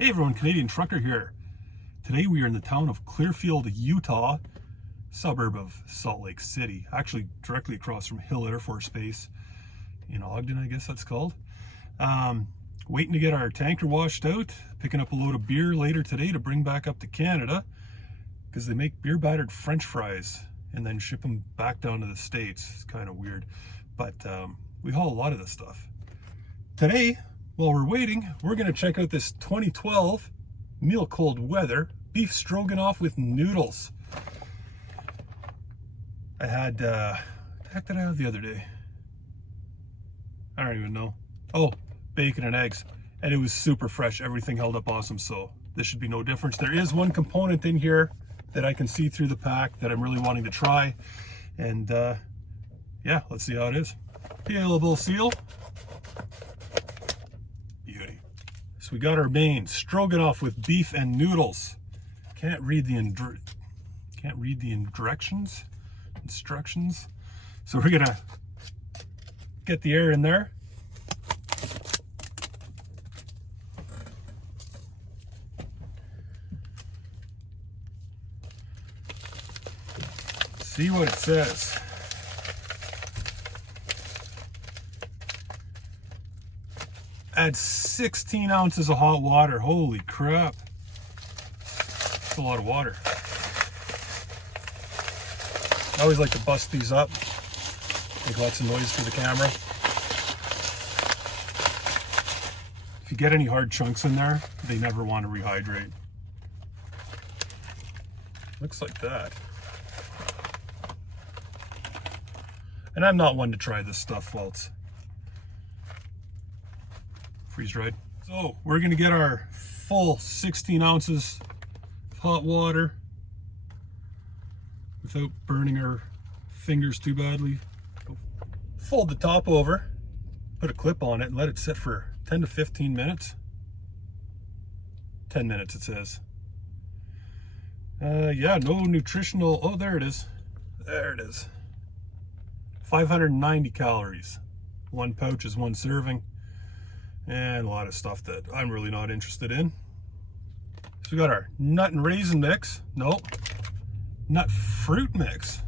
Hey everyone, Canadian Trucker here. Today we are in the town of Clearfield, Utah, suburb of Salt Lake City, actually directly across from Hill Air Force Base in Ogden, I guess that's called. Waiting to get our tanker washed out, picking up a load of beer later today to bring back up to Canada because they make beer battered French fries and then ship them back down to the States. It's kind of weird, but we haul a lot of this stuff. Today, while we're waiting, we're going to check out this 2012 meal cold weather beef stroganoff with noodles. I had, what the heck did I have the other day? I don't even know. Oh, bacon and eggs. And it was super fresh. Everything held up awesome, so this should be no difference. There is one component in here that I can see through the pack that I'm really wanting to try. And yeah, let's see how it is. Peelable seal. Beauty. So we got our main stroganoff with beef and noodles. Can't read the instructions. So we're gonna get the air in there. See what it says. Add 16 ounces of hot water. Holy crap. That's a lot of water. I always like to bust these up. Make lots of noise for the camera. If you get any hard chunks in there, they never want to rehydrate. Looks like that. And I'm not one to try this stuff while it's freeze-dried. So we're gonna get our full 16 ounces of hot water without burning our fingers too badly. Fold the top over, put a clip on it, and let it sit for 10 to 15 minutes. 10 minutes it says. Yeah, no nutritional, oh there it is. There it is. 590 calories. One pouch is one serving. And a lot of stuff that I'm really not interested in. So we got our nut and raisin mix. Nope. Nut fruit mix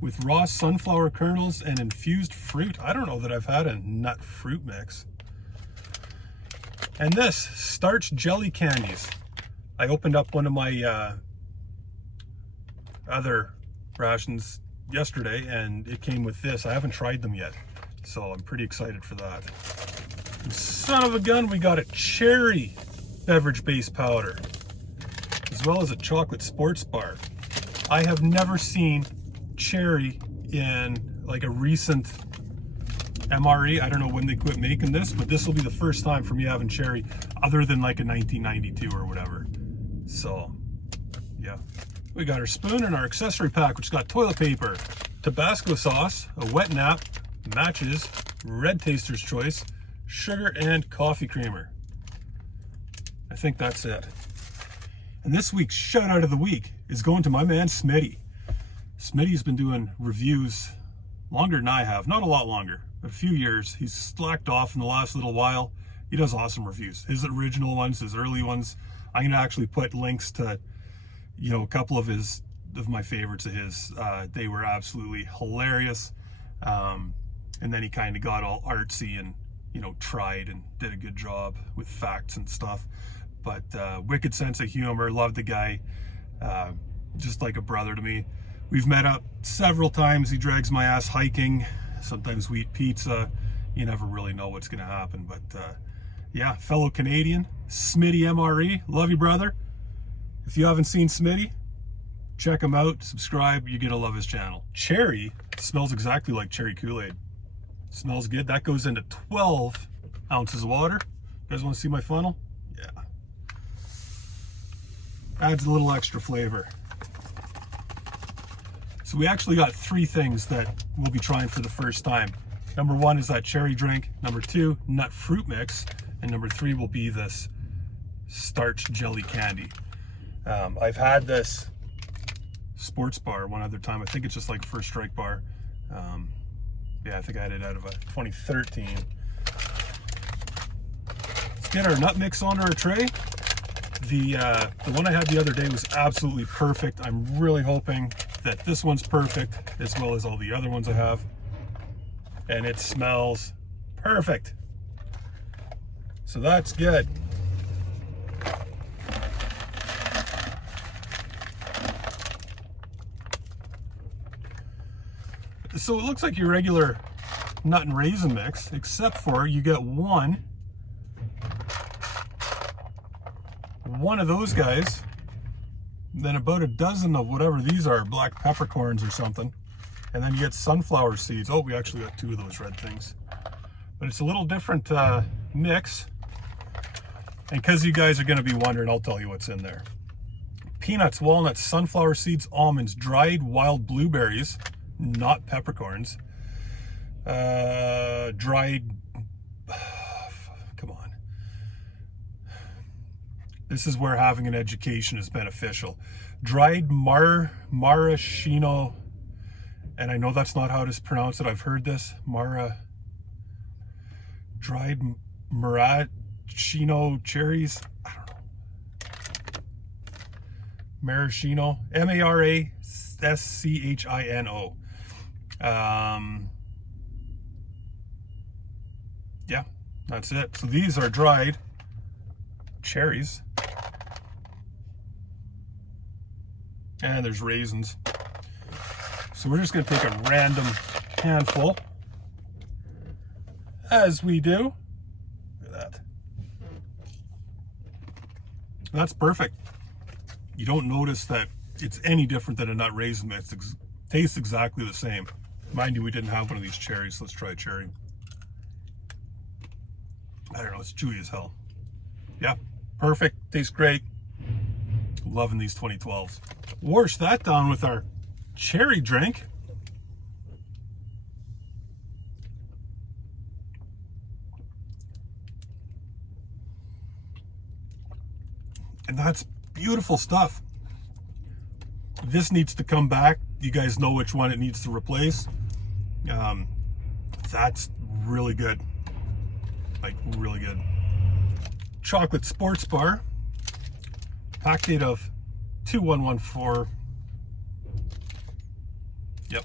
with raw sunflower kernels and infused fruit. I don't know that I've had a nut fruit mix. And this, starch jelly candies. I opened up one of my other rations yesterday and it came with this. I haven't tried them yet, so I'm pretty excited for that. And son of a gun, we got a cherry beverage base powder as well as a chocolate sports bar. I have never seen cherry in like a recent MRE. I don't know when they quit making this, but this will be the first time for me having cherry other than like a 1992 or whatever. So yeah. We got our spoon and our accessory pack, which got toilet paper, Tabasco sauce, a wet nap, matches, red taster's choice, sugar, and coffee creamer. I think that's it. And this week's shout out of the week is going to my man Smitty. Smitty's been doing reviews longer than I have, not a lot longer, but a few years. He's slacked off in the last little while. He does awesome reviews. His original ones, his early ones. I'm gonna actually put links to a couple of my favorites of his. They were absolutely hilarious. And then he kind of got all artsy and, tried and did a good job with facts and stuff. But wicked sense of humor, love the guy. Just like a brother to me. We've met up several times. He drags my ass hiking. Sometimes we eat pizza. You never really know what's gonna happen. But yeah, fellow Canadian, Smitty MRE, love you, brother. If you haven't seen Smitty, check him out, subscribe, you're gonna love his channel. Cherry smells exactly like cherry Kool-Aid. Smells good. That goes into 12 ounces of water. You guys wanna see my funnel? Yeah. Adds a little extra flavor. So we actually got 3 things that we'll be trying for the first time. Number 1 is that cherry drink. Number 2, nut fruit mix. And number 3 will be this starch jelly candy. I've had this sports bar one other time. I think it's just like a First Strike bar. Yeah, I think I had it out of a 2013. Let's get our nut mix onto our tray. The one I had the other day was absolutely perfect. I'm really hoping that this one's perfect, as well as all the other ones I have. And it smells perfect. So that's good. So it looks like your regular nut and raisin mix, except for you get one of those guys, then about a dozen of whatever these are, black peppercorns or something, and then you get sunflower seeds. Oh, we actually got 2 of those red things, but it's a little different mix. And because you guys are going to be wondering, I'll tell you what's in there. Peanuts, walnuts, sunflower seeds, almonds, dried wild blueberries, not peppercorns, dried, come on. This is where having an education is beneficial. Dried maraschino, and I know that's not how to pronounce it. I've heard this. Dried maraschino cherries. I don't know. Maraschino. M-A-R-A-S-C-H-I-N-O. Yeah, that's it. So these are dried cherries. And there's raisins. So we're just going to take a random handful, as we do. Look at that. That's perfect. You don't notice that it's any different than a nut raisin mix. It tastes exactly the same. Mind you, we didn't have one of these cherries. Let's try a cherry. I don't know, it's chewy as hell. Yeah, perfect. Tastes great. Loving these 2012s. Wash that down with our cherry drink. And that's beautiful stuff. This needs to come back. You guys know which one it needs to replace. That's really good. Like, really good. Chocolate sports bar. Pack date of 2114. Yep.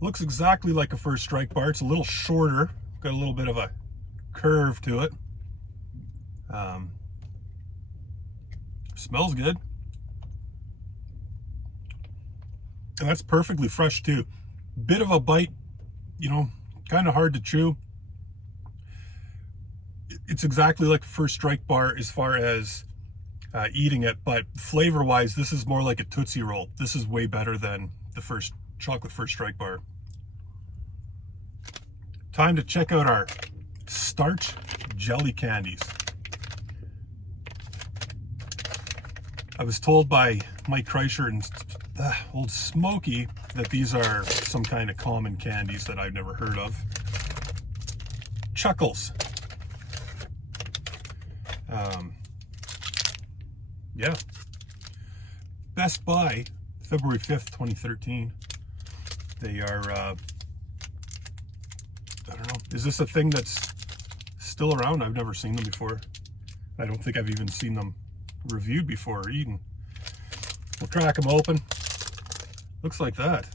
Looks exactly like a First Strike bar. It's a little shorter. Got a little bit of a curve to it. Smells good. And that's perfectly fresh too. Bit of a bite, you know, kind of hard to chew. It's exactly like a First Strike bar as far as eating it, but flavor wise, this is more like a Tootsie Roll. This is way better than the chocolate First Strike bar. Time to check out our starch jelly candies. I was told by Mike Kreischer and Old Smoky that these are some kind of common candies that I've never heard of. Chuckles. Yeah. Best Buy, February 5th, 2013. They are, I don't know, is this a thing that's still around? I've never seen them before. I don't think I've even seen them reviewed before or eaten. We'll crack them open. Looks like that.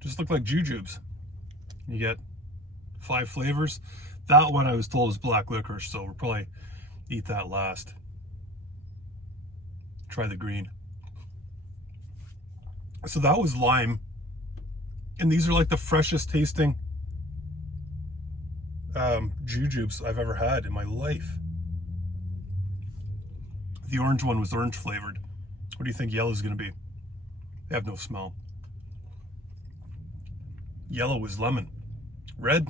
Just look like jujubes. You get 5 flavors. That one I was told is black licorice, so we'll probably eat that last. Try the green. So that was lime. And these are like the freshest tasting jujubes I've ever had in my life. The orange one was orange flavored. What do you think yellow is going to be? They have no smell. Yellow was lemon. Red,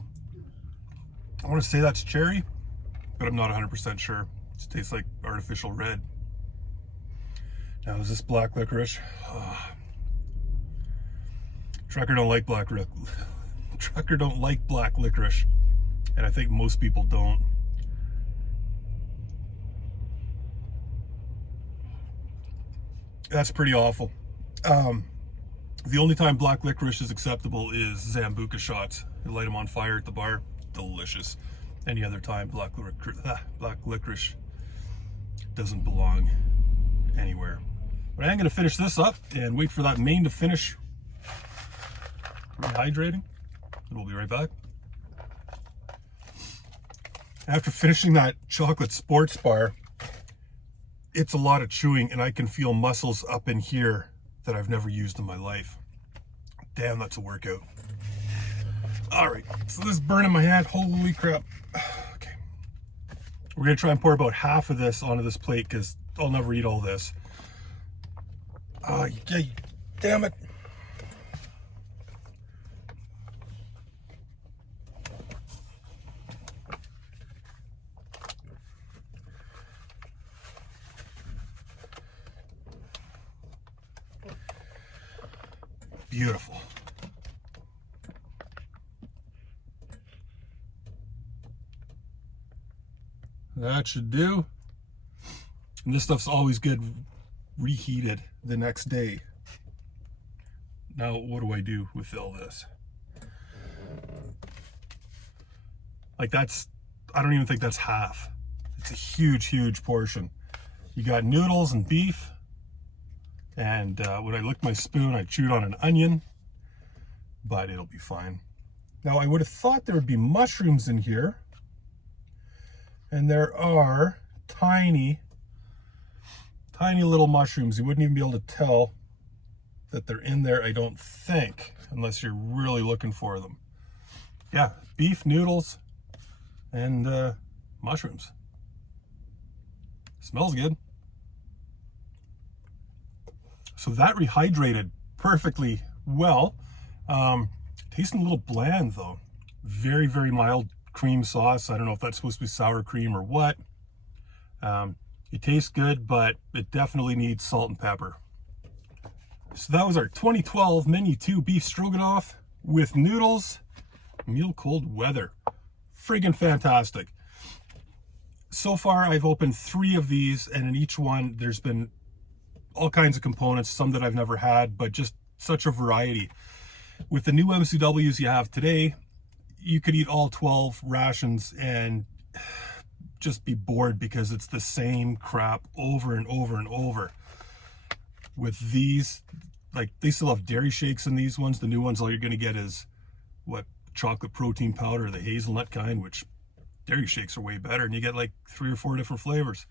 I want to say that's cherry, but I'm not 100% sure. It tastes like artificial red. Now, is this black licorice? Oh. Trucker don't like black licorice, and I think most people don't. That's pretty awful. The only time black licorice is acceptable is Zambuca shots. You light them on fire at the bar, delicious. Any other time, black licorice doesn't belong anywhere. But I am going to finish this up and wait for that main to finish rehydrating, and we'll be right back. After finishing that chocolate sports bar, it's a lot of chewing, and I can feel muscles up in here that I've never used in my life. Damn, that's a workout. All right, so this is burning my hand. Holy crap. Okay. We're gonna try and pour about half of this onto this plate because I'll never eat all this. Damn it. Beautiful. That should do. And this stuff's always good reheated the next day. Now, what do I do with all this? Like that's, I don't even think that's half. It's a huge, huge portion. You got noodles and beef. And when I licked my spoon, I chewed on an onion, but it'll be fine. Now, I would have thought there would be mushrooms in here, and there are tiny little mushrooms. You wouldn't even be able to tell that they're in there, I don't think, unless you're really looking for them. Yeah, beef, noodles, and mushrooms. Smells good. So that rehydrated perfectly well. Tasting a little bland though. Very, very mild cream sauce. I don't know if that's supposed to be sour cream or what. It tastes good, but it definitely needs salt and pepper. So that was our 2012 Menu 2 beef stroganoff with noodles, meal cold weather. Friggin' fantastic. So far I've opened 3 of these, and in each one there's been all kinds of components, some that I've never had, but just such a variety. With the new MCWs you have today, you could eat all 12 rations and just be bored because it's the same crap over and over and over. With these, like, they still have dairy shakes in these ones. The new ones, all you're gonna get is what, chocolate protein powder, the hazelnut kind, which dairy shakes are way better, and you get like 3 or 4 different flavors.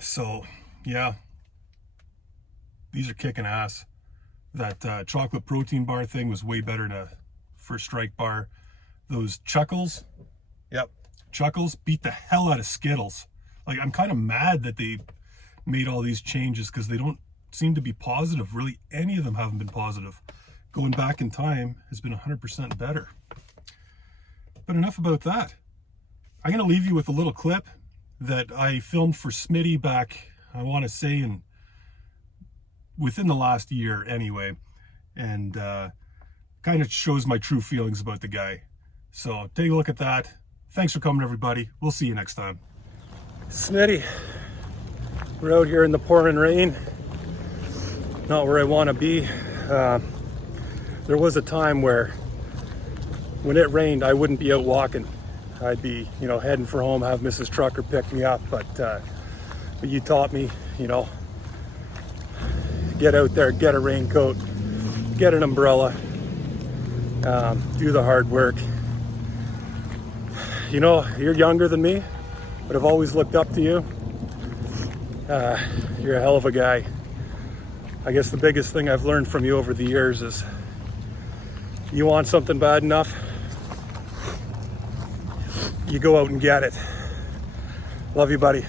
So yeah, these are kicking ass. That chocolate protein bar thing was way better than a First Strike bar. Those Chuckles, yep, Chuckles beat the hell out of Skittles. Like, I'm kind of mad that they made all these changes because they don't seem to be positive. Really, any of them haven't been positive. Going back in time has been 100% better. But enough about that. I'm going to leave you with a little clip that I filmed for Smitty back, I want to say, within the last year anyway, and kind of shows my true feelings about the guy. So take a look at that. Thanks for coming, everybody. We'll see you next time. Smitty, we're out here in the pouring rain. Not where I want to be. There was a time where when it rained, I wouldn't be out walking. I'd be, heading for home, have Mrs. Trucker pick me up, but you taught me, get out there, get a raincoat, get an umbrella, do the hard work. You're younger than me, but I've always looked up to you. You're a hell of a guy. I guess the biggest thing I've learned from you over the years is you want something bad enough, you go out and get it. Love you, buddy.